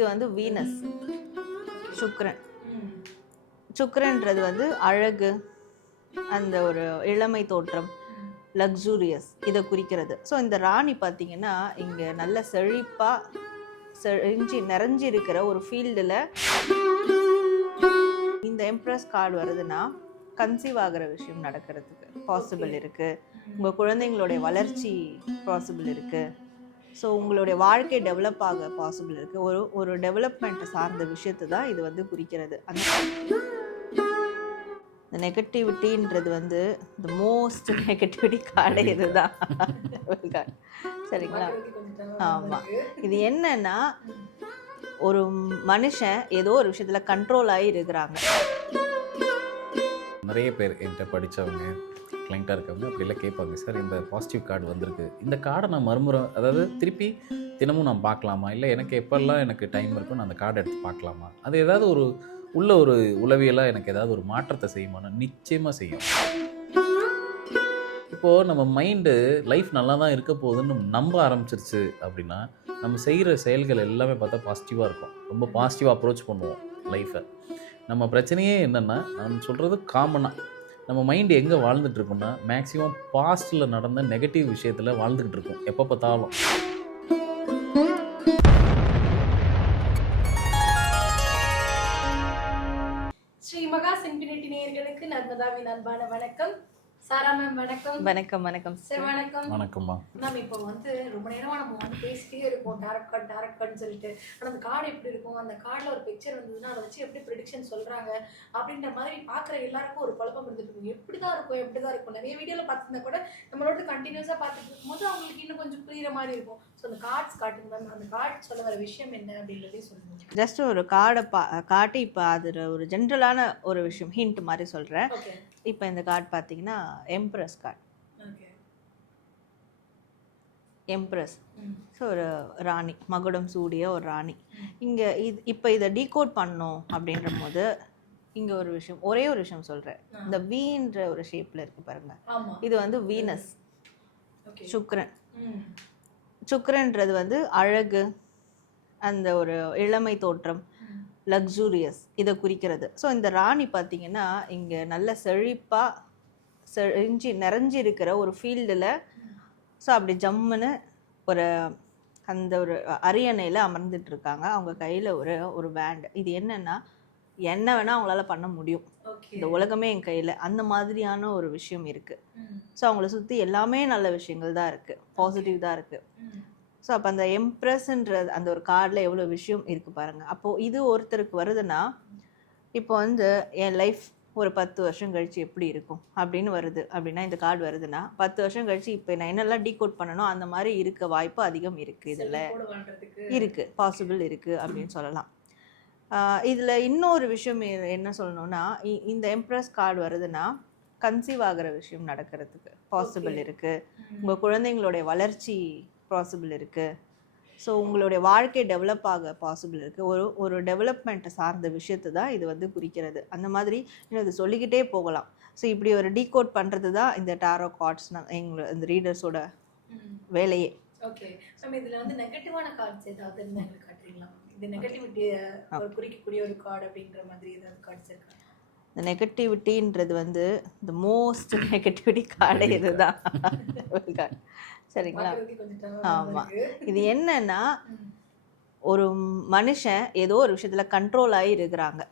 இது வந்து வீனஸ், சுக்கிரன். சுக்கிரன்றது வந்து அழகு, அந்த ஒரு இளமை தோற்றம், லக்ஸூரியஸ் இதை குறிக்கிறது. ஸோ இந்த ராணி பார்த்தீங்கன்னா இங்கே நல்ல நிறைஞ்சி இருக்கிற ஒரு ஃபீல்டில் இந்த எம்ப்ரஸ் கார்டு வருதுன்னா கன்சீவ் ஆகிற விஷயம் நடக்கிறதுக்கு பாசிபிள் இருக்குது. உங்கள் குழந்தைங்களுடைய வளர்ச்சி பாசிபிள் இருக்குது. ஸோ உங்களுடைய வாழ்க்கை டெவலப் ஆக பாசிபிள் இருக்குது. ஒரு டெவலப்மெண்ட்டை சார்ந்த விஷயத்தை தான் இது வந்து குறிக்கிறது. அந்த நெகட்டிவிட்டின்றது வந்து த மோஸ்ட் நெகட்டிவிட்டி கார்டே இதுதான். சரிங்களா? ஆமாம். இது என்னன்னா ஒரு மனுஷன் ஏதோ ஒரு விஷயத்தில் கண்ட்ரோல் ஆகி இருக்கிறாங்க. நிறைய பேர் என்கிட்ட படித்தவங்க கிளைண்ட்டாக இருக்கவங்க அப்படிலாம் கேட்பாங்க, சார் இந்த பாசிட்டிவ் கார்டு வந்திருக்கு, இந்த கார்டை நான் மறுமுறை அதாவது திருப்பி தினமும் நான் பார்க்கலாமா, இல்லை எனக்கு எப்போல்லாம் எனக்கு டைம் இருக்கும் நான் அந்த கார்டை எடுத்து பார்க்கலாமா, அது ஏதாவது ஒரு உள்ள ஒரு உளவியலாக எனக்கு ஏதாவது ஒரு மாற்றத்தை செய்யுமானா நிச்சயமாக செய்யும். இப்போது நம்ம மைண்டு லைஃப் நல்லா தான் இருக்க போகுதுன்னு நம்ப ஆரம்பிச்சிருச்சு அப்படின்னா நம்ம செய்கிற செயல்கள் எல்லாமே பார்த்தா பாசிட்டிவாக இருக்கும். ரொம்ப பாசிட்டிவாக அப்ரோச் பண்ணுவோம் லைஃப்பை. நம்ம பிரச்சனையே என்னென்னா, நான் சொல்கிறது காமனாக நம்ம மைண்டு எங்கே வாழ்ந்துட்டுருக்கோம்னா மேக்ஸிமம் பாஸ்ட்டில் நடந்த நெகட்டிவ் விஷயத்தில் வாழ்ந்துக்கிட்டு இருக்கோம் எப்போ பார்த்தாலும். ஸ்ரீ மகாஸ் இன்ஃபினிட்டி நேயர்களுக்கு நர்மதாவின் அன்பான வணக்கம். சாரா மேம் வணக்கம். வணக்கம். வணக்கம் சார். வணக்கம். வணக்கம்மா மேம், இப்போ வந்து ரொம்ப நேரமா நம்ம வந்து பேசிட்டே இருக்கோம் டாரட் கார்டுன்னு சொல்லிட்டு. ஆனால் அந்த கார்டு எப்படி இருக்கும், அந்த கார்டில் ஒரு பிக்சர் வந்ததுன்னா அதை வச்சு எப்படி ப்ரெடிக்ஷன் சொல்கிறாங்க அப்படின்ற மாதிரி பார்க்குற எல்லாருக்கும் ஒரு குழப்பம் இருந்துட்டு இருக்கும். எப்படி தான் இருக்கும் நிறைய வீடியோவில் பார்த்துருந்தா கூட நம்மளோட கண்டினியூஸாக பார்த்துட்டு இருக்கும்போது அவங்களுக்கு இன்னும் கொஞ்சம் புரிகிற மாதிரி இருக்கும். ஸோ அந்த கார்ட்ஸ் காட்டுங்க மேம், அந்த கார்டு சொல்ல வர விஷயம் என்ன அப்படின்றதே சொல்லுங்கள். ஜஸ்ட் ஒரு கார்டை காட்டி இப்போ அதில் ஒரு ஜென்ரலான ஒரு விஷயம் ஹிண்ட் மாதிரி சொல்கிறேன். இப்போ இந்த கார்டு பார்த்தீங்கன்னா எம்ப்ரஸ் கார்டு. எம்ப்ரஸ், ஸோ ஒரு ராணி, மகுடம் சூடிய ஒரு ராணி. இங்கே இப்போ இதை டீகோட் பண்ணோம் அப்படின்ற போது இங்கே ஒரு விஷயம், ஒரே ஒரு விஷயம் சொல்கிறேன். இந்த வீன்ற ஒரு ஷேப்பில் இருக்குது பாருங்க, இது வந்து வீனஸ், சுக்கிரன். சுக்கிரன்றது வந்து அழகு, அந்த ஒரு இளமை தோற்றம், லக்ஸூரியஸ் இதை குறிக்கிறது. ஸோ இந்த ராணி பார்த்தீங்கன்னா இங்கே நல்ல நிறைஞ்சி இருக்கிற ஒரு ஃபீல்டில், ஸோ அப்படி ஜம்முன்னு ஒரு அந்த ஒரு அரியணையில் அமர்ந்துட்டு இருக்காங்க. அவங்க கையில் ஒரு பேண்ட். இது என்னன்னா என்ன வேணால் அவங்களால பண்ண முடியும், இந்த உலகமே என் கையில், அந்த மாதிரியான ஒரு விஷயம் இருக்குது. ஸோ அவங்கள சுற்றி எல்லாமே நல்ல விஷயங்கள் தான் இருக்குது, பாசிட்டிவ் தான் இருக்குது. ஸோ அப்போ அந்த எம்ப்ரஸ்ன்ற அந்த ஒரு கார்டில் எவ்வளோ விஷயம் இருக்குது பாருங்கள். அப்போது இது ஒருத்தருக்கு வருதுன்னா, இப்போ வந்து என் லைஃப் ஒரு 10 வருஷம் கழித்து எப்படி இருக்கும் அப்படின்னு வருது அப்படின்னா, இந்த கார்டு வருதுன்னா 10 வருஷம் கழித்து இப்போ நான் என்னெல்லாம் டீகோட் பண்ணணும் அந்த மாதிரி இருக்க வாய்ப்பு அதிகம் இருக்குது, இதில் இருக்குது, பாசிபிள் இருக்குது அப்படின்னு சொல்லலாம். இதில் இன்னொரு விஷயம் என்ன சொல்லணும்னா, இந்த எம்ப்ரஸ் கார்டு வருதுன்னா கன்சீவ் ஆகிற விஷயம் நடக்கிறதுக்கு பாசிபிள் இருக்குது. உங்கள் குழந்தைங்களுடைய வளர்ச்சி பாசிபிள் இருக்குது. ஸோ உங்களுடைய வாழ்க்கை டெவலப் ஆக பாசிபிள் இருக்குது. ஒரு டெவலப்மெண்ட்டை சார்ந்த விஷயத்தை தான் இது வந்து குறிக்கிறது. அந்த மாதிரி இன்னும் இது சொல்லிக்கிட்டே போகலாம். ஸோ இப்படி ஒரு டீகோட் பண்ணுறது தான் இந்த டாரோ கார்ட்ஸ் இந்த ரீடர்ஸோட வேலையே. ஓகே மேம், இதில் வந்து நெகட்டிவான கார்ட்ஸ் ஏதாவது இருந்தால் காட்டுறீங்களா? இது நெகட்டிவிட்டியை குறிக்கக்கூடிய ஒரு கார்டு அப்படின்ற மாதிரி ஏதாவது கார்ட்ஸ் இருக்கா? இந்த நெகட்டிவிட்டின்றது வந்து த மோஸ்ட் நெகட்டிவிட்டி கார்டே இதுதான். சரிங்களா? ஆமாம். இது என்னன்னா ஒரு மனுஷன் ஏதோ ஒரு விஷயத்தில் கண்ட்ரோல் ஆகி இருக்கிறாங்க.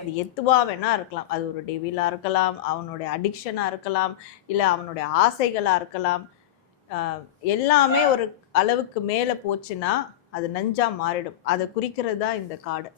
அது எதுவாக வேணா இருக்கலாம். அது ஒரு டெவிலாக இருக்கலாம், அவனுடைய அடிக்ஷனாக இருக்கலாம், இல்லை அவனுடைய ஆசைகளாக இருக்கலாம். எல்லாமே ஒரு அளவுக்கு மேலே போச்சுன்னா அது நஞ்சாக மாறிடும். அதை குறிக்கிறது தான் இந்த கார்டு.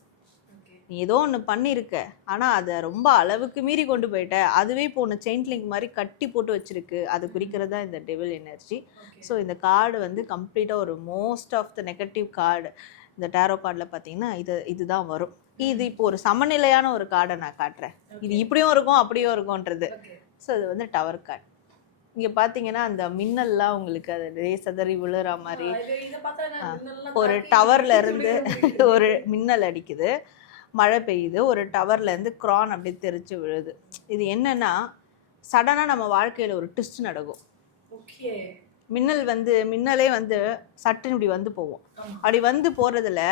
நீ ஏதோ ஒன்று பண்ணியிருக்க, ஆனால் அதை ரொம்ப அளவுக்கு மீறி கொண்டு போயிட்ட, அதுவே இப்போ ஒன்று செயின் லிங்க் மாதிரி கட்டி போட்டு வச்சிருக்கு. அது குறிக்கிறது தான் இந்த டெவில் எனர்ஜி. ஸோ இந்த கார்டு வந்து கம்ப்ளீட்டாக ஒரு most of the negative card இந்த டேரோ கார்டில் பார்த்தீங்கன்னா இதுதான் வரும். இது இப்போ ஒரு சமநிலையான ஒரு கார்டை நான் காட்டுறேன். இது இப்படியும் இருக்கும் அப்படியும் இருக்கும்ன்றது. ஸோ இது வந்து டவர் கார்டு. இங்கே பார்த்தீங்கன்னா அந்த மின்னல்லாம் உங்களுக்கு அது சதறி விழுற மாதிரி ஒரு டவர்ல இருந்து ஒரு மின்னல் அடிக்குது, மழை பெய்யுது, ஒரு டவர்லேருந்து க்ரான் அப்படி தெரிச்சு விழுது. இது என்னன்னா சடனாக நம்ம வாழ்க்கையில் ஒரு ட்விஸ்ட் நடக்கும். மின்னலே வந்து சட்டுன்னு இப்படி வந்து போவோம். அப்படி வந்து போகிறதுல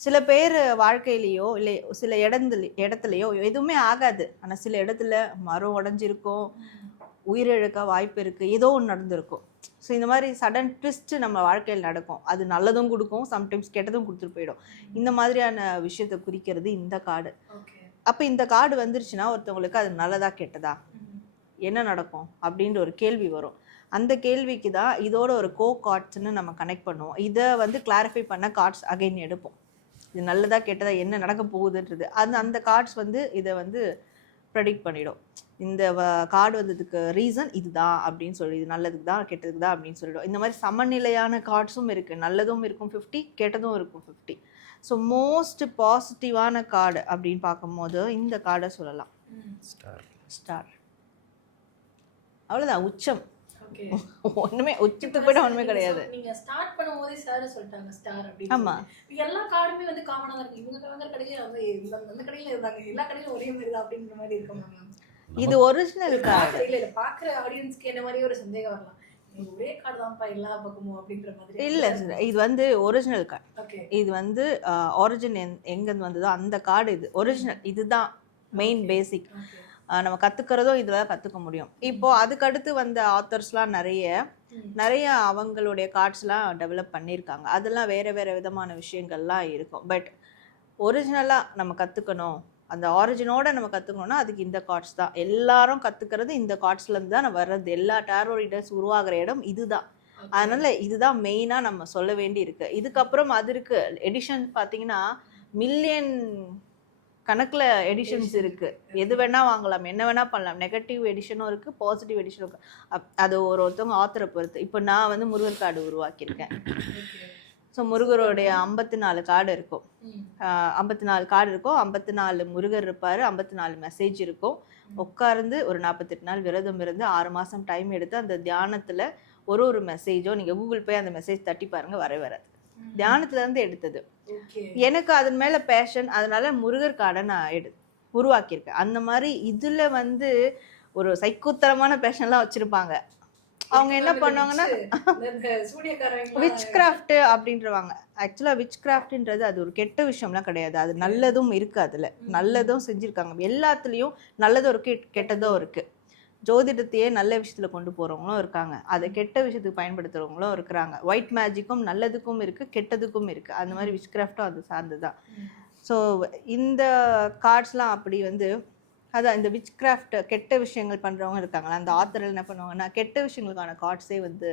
சில பேர் வாழ்க்கையிலையோ இல்லை சில இடத்துலையோ எதுவுமே ஆகாது, ஆனால் சில இடத்துல மரம் உடஞ்சிருக்கும், உயிரிழக்க வாய்ப்பு இருக்குது, ஏதோ ஒன்று நடந்திருக்கும். ஸோ இந்த மாதிரி சடன் ட்விஸ்ட் நம்ம வாழ்க்கையில் நடக்கும். அது நல்லதும் கொடுக்கும், சம்டைம்ஸ் கெட்டதும் கொடுத்துட்டு போயிடும். இந்த மாதிரியான விஷயத்தை குறிக்கிறது இந்த கார்டு. அப்போ இந்த கார்டு வந்துருச்சுன்னா ஒருத்தவங்களுக்கு அது நல்லதா கெட்டதா, என்ன நடக்கும் அப்படின்ற ஒரு கேள்வி வரும். அந்த கேள்விக்கு தான் இதோட ஒரு கார்ட்ஸ்ன்னு நம்ம கனெக்ட் பண்ணுவோம். இதை வந்து கிளாரிஃபை பண்ண கார்ட்ஸ் அகைன் எடுப்போம். இது நல்லதா கெட்டதா, என்ன நடக்க போகுதுன்றது அந்த கார்ட்ஸ் வந்து இதை வந்து ப்ரெடிக்ட் பண்ணிடும். இந்த கார்டு வந்ததுக்கு ரீசன் இதுதான் அப்படின்னு சொல்லி, இது நல்லதுக்கு தான் கெட்டதுக்கு தான் அப்படின்னு சொல்லிடும். இந்த மாதிரி சமநிலையான கார்ட்ஸும் இருக்குது, நல்லதும் இருக்கும் 50, கெட்டதும் இருக்கும் 50. ஸோ மோஸ்ட் பாசிட்டிவான கார்டு அப்படின்னு பார்க்கும்போது இந்த கார்டை சொல்லலாம். ஸ்டார். அவ்வளோதான், உச்சம். ஒண்ணுமே உச்சத்துக்கு போய்ட்டு ஒண்ணுமே கிடையாது. நீங்க ஸ்டார்ட் பண்ணும்போதே சார் சொல்லிட்டாங்க ஸ்டார் அப்படி. ஆமா, எல்லா கார்டுமே வந்து காமனா தான் இருக்கு. இவங்க வாங்குற கடையில வந்து அந்த கடையில இருந்தாங்க, எல்லா கடையிலும் ஒரே மாதிரி தான் அப்படிங்கிற மாதிரி இருக்குமா மேம்? இது ஒரிஜினல் கார்டு. இல்ல பாக்குற ஆடியன்ஸ்க்கு என்ன மாதிரி ஒரு சந்தேகம் வரலாம், ஒரே கார்டு தான்ப்பா எல்லா பக்கமும் அப்படின்ற மாதிரி. இல்ல சார், இது வந்து ஒரிஜினல் கார்டு. இது வந்து ஒரிஜின் எங்கேருந்து வந்ததோ அந்த கார்டு, இது ஒரிஜினல், இதுதான் மெயின் பேசிக். நம்ம கற்றுக்கிறதும் இதில் தான் கற்றுக்க முடியும். இப்போது அதுக்கடுத்து வந்த ஆத்தர்ஸ்லாம் நிறைய அவங்களுடைய கார்ட்ஸ்லாம் டெவலப் பண்ணியிருக்காங்க. அதெல்லாம் வேறு வேறு விதமான விஷயங்கள்லாம் இருக்கும். பட் ஒரிஜினலாக நம்ம கற்றுக்கணும், அந்த ஆரிஜினோட நம்ம கற்றுக்கணும்னா அதுக்கு இந்த கார்ட்ஸ் தான். எல்லாரும் கற்றுக்கிறது இந்த கார்ட்ஸ்லேருந்து தான் வர்றது. எல்லா டாரோ ரீடர்ஸ் உருவாகிற இடம் இதுதான். அதனால் இதுதான் மெயினாக நம்ம சொல்ல வேண்டி இருக்கு. இதுக்கப்புறம் அது இருக்குது எடிஷன் பார்த்தீங்கன்னா மில்லியன் கணக்கில் எடிஷன்ஸ் இருக்குது. எது வேணால் வாங்கலாம், என்ன வேணால் பண்ணலாம். நெகட்டிவ் எடிஷனும் இருக்குது, பாசிட்டிவ் எடிஷனும் இருக்குது. அது ஒருத்தவங்க ஆத்தரை பொறுத்து. இப்போ நான் வந்து முருகர் கார்டு உருவாக்கியிருக்கேன். ஸோ முருகருடைய 54 கார்டு இருக்கும். 54 கார்டு இருக்கும், 54 முருகர் இருப்பார், 54 மெசேஜ் இருக்கும். உட்கார்ந்து ஒரு 48 நாள் விரதம் இருந்து 6 மாதம் டைம் எடுத்து அந்த தியானத்தில் ஒரு மெசேஜோ நீங்கள் கூகுள் போய் அந்த மெசேஜ் தட்டி பாருங்கள், வராது. தியானத்துலேருந்து எடுத்தது. எனக்கு அதன் மேலே பேஷன், அதனால முருகர் கார்டை நான் உருவாக்கியிருக்கேன். அந்த மாதிரி இதில் வந்து ஒரு சைக்கோத்தரமான பேஷன்லாம் வச்சுருப்பாங்க. அவங்க என்ன பண்ணுவாங்கன்னா விச் கிராஃப்ட் அப்படின்றவாங்க. ஆக்சுவலாக விச் கிராஃப்ட்ன்றது அது ஒரு கெட்ட விஷயம்லாம் கிடையாது, அது நல்லதும் இருக்குது. அதில் நல்லதும் செஞ்சுருக்காங்க. எல்லாத்துலேயும் நல்லதும் இருக்குது, கெட்டதும் இருக்குது. ஜோதிடத்தையே நல்ல விஷயத்தில் கொண்டு போகிறவங்களும் இருக்காங்க, அதை கெட்ட விஷயத்துக்கு பயன்படுத்துகிறவங்களும் இருக்கிறாங்க. ஒயிட் மேஜிக்கும் நல்லதுக்கும் இருக்குது, கெட்டதுக்கும் இருக்குது. அந்த மாதிரி விச் கிராஃப்டும் அது சார்ந்து தான். ஸோ இந்த கார்ட்ஸ்லாம் அப்படி வந்து அதான் இந்த விச் கிராஃப்ட் கெட்ட விஷயங்கள் பண்ணுறவங்க இருக்காங்களா, அந்த ஆத்தரில் என்ன பண்ணுவாங்கன்னா கெட்ட விஷயங்களுக்கான கார்ட்ஸே வந்து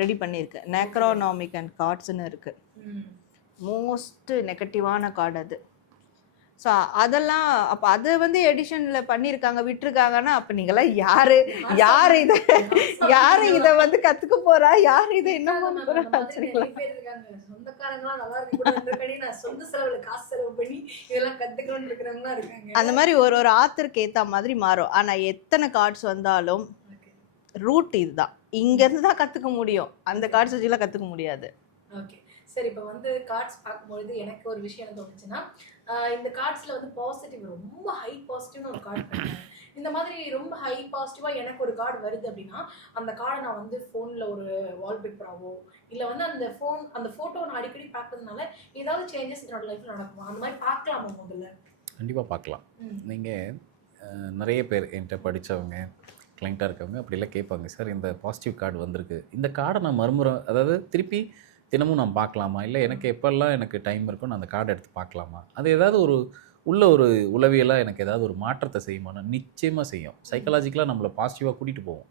ரெடி பண்ணியிருக்கு. நெக்ரோனாமிக் அண்ட் கார்ட்ஸ்ன்னு இருக்குது. மோஸ்ட் நெகட்டிவான கார்டு அது. ஸோ அதெல்லாம் அப்போ அதை வந்து எடிஷனில் பண்ணியிருக்காங்க, விட்டுருக்காங்கன்னா அப்போ நீங்களாம் யார் இதை வந்து கற்றுக்க போகிறா, யார் இதை என்ன பண்ண போகிறா? அந்த மாதிரி ஒரு ஆத்தருக்கு ஏற்ற மாதிரி மாறும். ஆனால் எத்தனை கார்ட்ஸ் வந்தாலும் ரூட் இதுதான், இங்கேருந்து தான் கற்றுக்க முடியும். அந்த கார்ட்ஸ் வச்சுலாம் கற்றுக்க முடியாது. ஓகே சரி, இப்போ வந்து கார்ட்ஸ் பார்க்கும்பொழுது எனக்கு ஒரு விஷயம் என்ன தோணுச்சுன்னா, இந்த கார்ட்ஸில் வந்து பாசிட்டிவ், ரொம்ப ஹை பாசிட்டிவ்னு ஒரு கார்டு பண்ணுறேன். இந்த மாதிரி ரொம்ப ஹை பாசிட்டிவாக எனக்கு ஒரு கார்டு வருது அப்படின்னா அந்த கார்டை நான் வந்து ஃபோனில் ஒரு வால்பேப்பராகவோ இல்லை வந்து அந்த ஃபோட்டோ நான் அடிக்கடி பார்க்கறதுனால ஏதாவது சேஞ்சஸ் என்னோட லைஃப்பில் நடக்குமா? அந்த மாதிரி பார்க்கலாமா? முதல்ல கண்டிப்பாக பார்க்கலாம். நீங்கள் நிறைய பேர் என்கிட்ட படித்தவங்க கிளைண்ட்டாக இருக்கவங்க அப்படிலாம் கேட்பாங்க, சார் இந்த பாசிட்டிவ் கார்டு வந்திருக்கு, இந்த கார்டை நான் மறுமுறை அதாவது திருப்பி தினமும் நான் பார்க்கலாமா, இல்லை எனக்கு எப்போல்லாம் எனக்கு டைம் இருக்கும் நான் அந்த கார்டை எடுத்து பார்க்கலாமா, அது ஏதாவது ஒரு உளவியலாக எனக்கு ஏதாவது ஒரு மாற்றத்தை செய்யுமானா நிச்சயமாக செய்யும். சைக்காலஜிக்கலாக நம்மளை பாசிட்டிவாக கூட்டிகிட்டு போவோம்.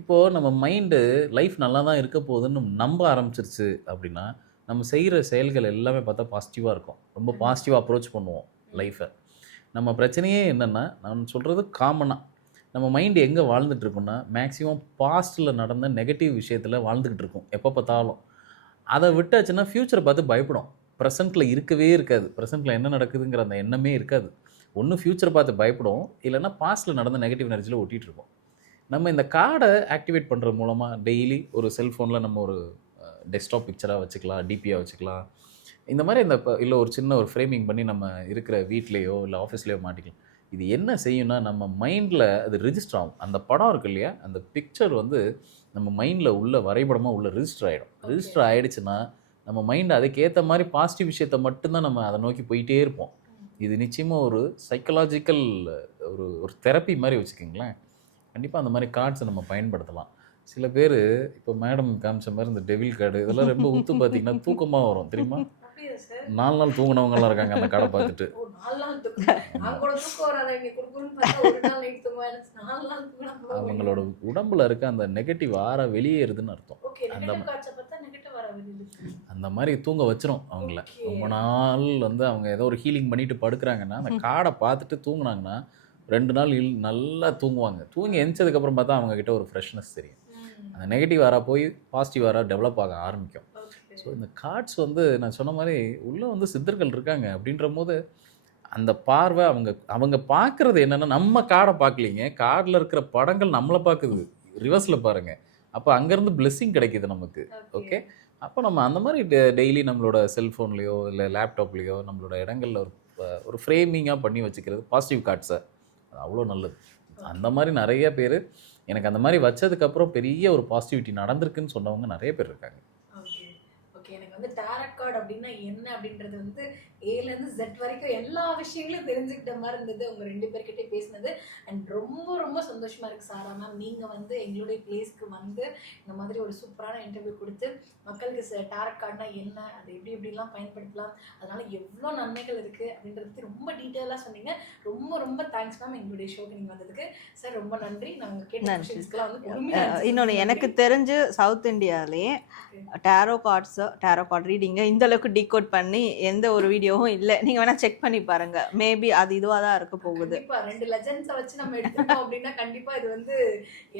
இப்போது நம்ம மைண்டு லைஃப் நல்லா தான் இருக்க போகுதுன்னு நம்ப ஆரம்பிச்சிருச்சு அப்படின்னா நம்ம செய்கிற செயல்கள் எல்லாமே பார்த்தா பாசிட்டிவாக இருக்கும். ரொம்ப பாசிட்டிவாக அப்ரோச் பண்ணுவோம் லைஃப்பை. நம்ம பிரச்சனையே என்னென்னா, நான் சொல்கிறது காமனாக நம்ம மைண்டு எங்கே வாழ்ந்துட்டுருக்கோன்னா மேக்ஸிமம் பாஸ்ட்டில் நடந்த நெகட்டிவ் விஷயத்தில் வாழ்ந்துக்கிட்டு இருக்கோம் எப்போ பார்த்தாலும். அதை விட்டாச்சுன்னா ஃப்யூச்சரை பார்த்து பயப்படும். ப்ரெசென்ட்டில் இருக்கவே இருக்காது, ப்ரெசென்ட்டில் என்ன நடக்குதுங்கிற அந்த எண்ணமே இருக்காது. ஒன்று ஃப்யூச்சரை பார்த்து பயப்படும், இல்லைன்னா பாஸ்ட்டில் நடந்த நெகட்டிவ் எனர்ஜியில் ஓட்டிகிட்டு இருக்கோம். நம்ம இந்த கார்டை ஆக்டிவேட் பண்ணுறது மூலமாக டெய்லி ஒரு செல்ஃபோனில் நம்ம ஒரு டெஸ்க்டாப் பிக்சராக வச்சுக்கலாம், டிபியாக வச்சுக்கலாம். இந்த மாதிரி இல்லை ஒரு சின்ன ஒரு ஃப்ரேமிங் பண்ணி நம்ம இருக்கிற வீட்லேயோ இல்லை ஆஃபீஸ்லேயோ மாட்டிக்கலாம். இது என்ன செய்யும்னா நம்ம மைண்டில் அது ரிஜிஸ்டர் ஆகும். அந்த படம் இருக்கு இல்லையா, அந்த பிக்சர் வந்து நம்ம மைண்டில் உள்ள வரைபடமாக உள்ள ரிஜிஸ்டர் ஆகிடும். ரிஜிஸ்டர் ஆகிடுச்சுன்னா நம்ம மைண்ட் அதுக்கேற்ற மாதிரி பாசிட்டிவ் விஷயத்த மட்டும்தான் நம்ம அதை நோக்கி போயிட்டே இருப்போம். இது நிச்சயமாக ஒரு சைக்கலாஜிக்கல் ஒரு ஒரு தெரப்பி மாதிரி வச்சுக்கோங்களேன். கண்டிப்பாக அந்த மாதிரி கார்ட்ஸை நம்ம பயன்படுத்தலாம். சில பேர் இப்போ மேடம் காமிச்ச மாதிரி இந்த டெவில் கார்டு இதெல்லாம் ரொம்ப உத்து பார்த்தீங்கன்னா தூக்கமாக வரும் தெரியுமா? 4 நாள் தூங்கினவங்கலாம் இருக்காங்க அந்த கார்டை பார்த்துட்டு. அவங்களோட உடம்புல இருக்க அந்த நெகட்டிவ் ஆறா வெளியேறுதுன்னு அர்த்தம். அந்த மாதிரி தூங்க வச்சிரும் அவங்கள. ரொம்ப நாள் வந்து அவங்க ஏதோ ஒரு ஹீலிங் பண்ணிட்டு படுக்கிறாங்கன்னா அந்த கார்டை பார்த்துட்டு தூங்குனாங்கன்னா 2 நாள் நல்லா தூங்குவாங்க. தூங்கி எந்திரிச்சதுக்கப்புறம் பார்த்தா அவங்க கிட்ட ஒரு ஃப்ரெஷ்னஸ் தெரியும். அந்த நெகட்டிவ் ஆரா போய் பாசிட்டிவ் ஆரா டெவலப் ஆக ஆரம்பிக்கும். ஸோ இந்த கார்ட்ஸ் வந்து நான் சொன்ன மாதிரி உள்ளே வந்து சித்தர்கள் இருக்காங்க அப்படின்ற போது அந்த பார்வை அவங்க பார்க்குறது என்னென்னா நம்ம கார்டை பார்க்கலிங்க, கார்டில் இருக்கிற படங்கள் நம்மளை பார்க்குது. ரிவர்ஸில் பாருங்கள். அப்போ அங்கேருந்து பிளெஸ்ஸிங் கிடைக்கிது நமக்கு. ஓகே, அப்போ நம்ம அந்த மாதிரி டெய்லி நம்மளோட செல்ஃபோன்லேயோ இல்லை லேப்டாப்லேயோ நம்மளோட இடங்களில் ஒரு ஃப்ரேமிங்காக பண்ணி வச்சுக்கிறது பாசிட்டிவ் கார்ட்ஸை, அது அவ்வளோ நல்லது. அந்த மாதிரி நிறைய பேர் எனக்கு அந்த மாதிரி வச்சதுக்கப்புறம் பெரிய ஒரு பாசிட்டிவிட்டி நடந்திருக்குன்னு சொன்னவங்க நிறைய பேர் இருக்காங்க. எனக்கு வந்து டாரட் கார்டு அப்படின்னா என்ன அப்படின்றது வந்து ஏலேருந்து Z வரைக்கும் எல்லா விஷயங்களும் தெரிஞ்சுக்கிட்ட மாதிரி இருந்தது உங்கள் 2 பேர்கிட்டே பேசினது. அண்ட் ரொம்ப ரொம்ப சந்தோஷமாக இருக்குது சாரா மேம், நீங்கள் வந்து எங்களுடைய பிளேஸ்க்கு வந்து இந்த மாதிரி ஒரு சூப்பரான இன்டர்வியூ கொடுத்து மக்களுக்கு டாரட் கார்டுனா என்ன, அதை எப்படிலாம் பயன்படுத்தலாம், அதனால் எவ்வளோ நன்மைகள் இருக்குது அப்படின்றது ரொம்ப டீட்டெயிலாக சொன்னீங்க. ரொம்ப ரொம்ப தேங்க்ஸ் மேம் எங்களுடைய ஷோக்கு நீங்கள் வந்ததுக்கு. சார் ரொம்ப நன்றி. நாங்கள் கேட்ட கொஸ்டின்ஸ்க்குலாம் வந்து இன்னொன்று எனக்கு தெரிஞ்சு சவுத் இந்தியாவிலே டேரோ கார்ட் ரீடிங்க இந்த அளவுக்கு டீகோட் பண்ணி எந்த ஒரு வீடியோவும் இல்லை. நீங்கள் வேணால் செக் பண்ணி பாருங்க. மேபி அது இதுவாக தான் இருக்க போகுது. 2 லெஜண்ட்ஸை வச்சு நம்ம எடுத்துட்டோம் அப்படின்னா கண்டிப்பாக இது வந்து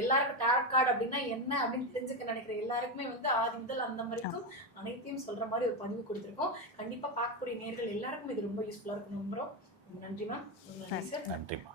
எல்லாருக்கும் டாரட் கார்டு அப்படின்னா என்ன அப்படின்னு தெரிஞ்சுக்க நினைக்கிற எல்லாருக்குமே வந்து ஆதி முதல் அந்த வரைக்கும் அனைத்தையும் சொல்கிற மாதிரி ஒரு பதிவு கொடுத்துருக்கோம். கண்டிப்பாக பார்க்கக்கூடிய நேயர்கள் எல்லாருக்கும் இது ரொம்ப யூஸ்ஃபுல்லாக இருக்கும். நம்புகிறோம். நன்றி மேம். நன்றி சார். நன்றிம்மா.